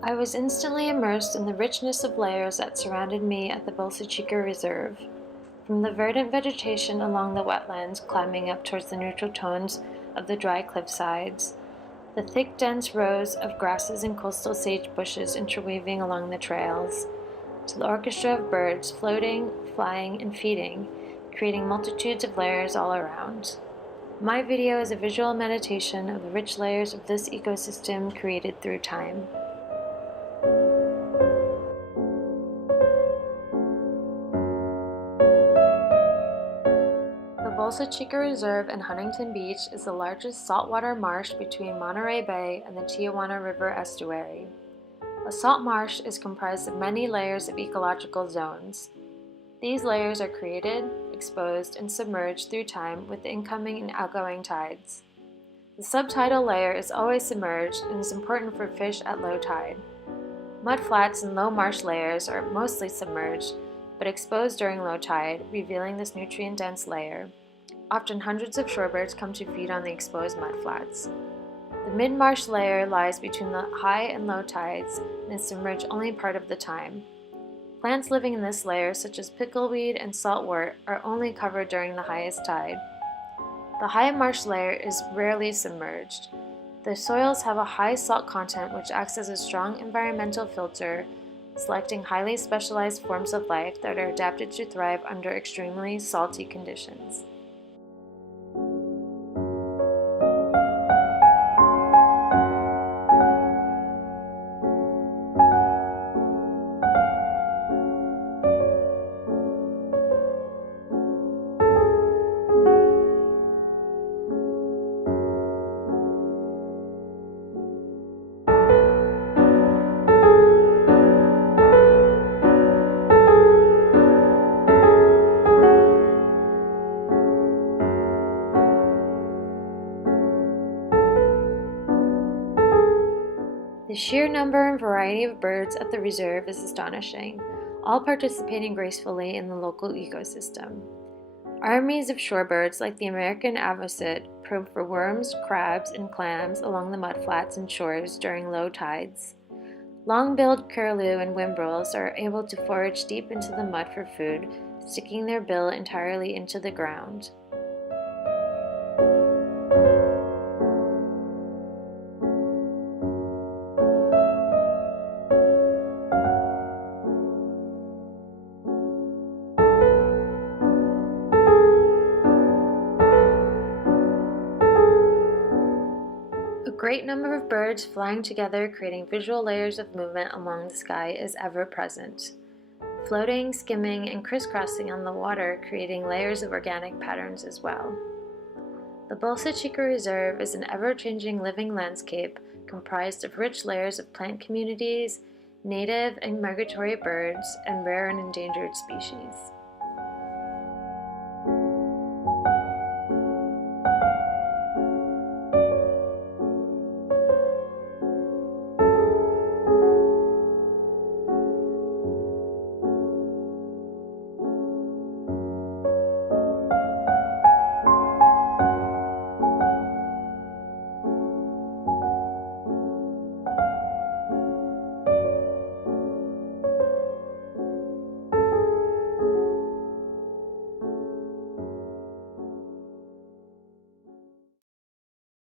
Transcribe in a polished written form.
I was instantly immersed in the richness of layers that surrounded me at the Bolsa Chica Reserve. From the verdant vegetation along the wetlands climbing up towards the neutral tones of the dry cliff sides, the thick, dense rows of grasses and coastal sage bushes interweaving along the trails, to the orchestra of birds floating, flying, and feeding, creating multitudes of layers all around. My video is a visual meditation of the rich layers of this ecosystem created through time. The Bolsa Chica Reserve in Huntington Beach is the largest saltwater marsh between Monterey Bay and the Tijuana River estuary. A salt marsh is comprised of many layers of ecological zones. These layers are created, exposed, and submerged through time with the incoming and outgoing tides. The subtidal layer is always submerged and is important for fish at low tide. Mudflats and low marsh layers are mostly submerged, but exposed during low tide, revealing this nutrient-dense layer. Often hundreds of shorebirds come to feed on the exposed mudflats. The mid-marsh layer lies between the high and low tides and is submerged only part of the time. Plants living in this layer, such as pickleweed and saltwort, are only covered during the highest tide. The high marsh layer is rarely submerged. The soils have a high salt content which acts as a strong environmental filter, selecting highly specialized forms of life that are adapted to thrive under extremely salty conditions. The sheer number and variety of birds at the reserve is astonishing, all participating gracefully in the local ecosystem. Armies of shorebirds like the American avocet probe for worms, crabs, and clams along the mudflats and shores during low tides. Long-billed curlew and whimbrels are able to forage deep into the mud for food, sticking their bill entirely into the ground. A great number of birds flying together, creating visual layers of movement along the sky is ever present. Floating, skimming, and crisscrossing on the water, creating layers of organic patterns as well. The Bolsa Chica Reserve is an ever-changing living landscape comprised of rich layers of plant communities, native and migratory birds, and rare and endangered species.